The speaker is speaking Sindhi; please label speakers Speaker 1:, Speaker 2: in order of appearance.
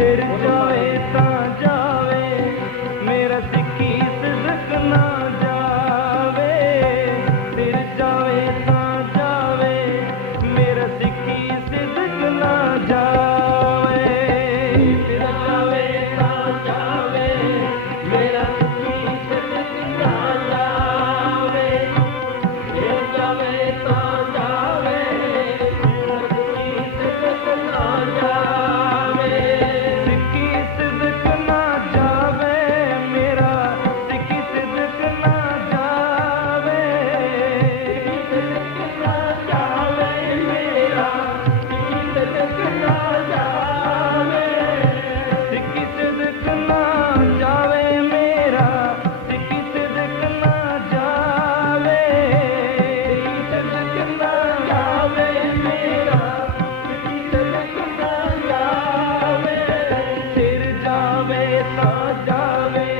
Speaker 1: didn't know. سان جاوي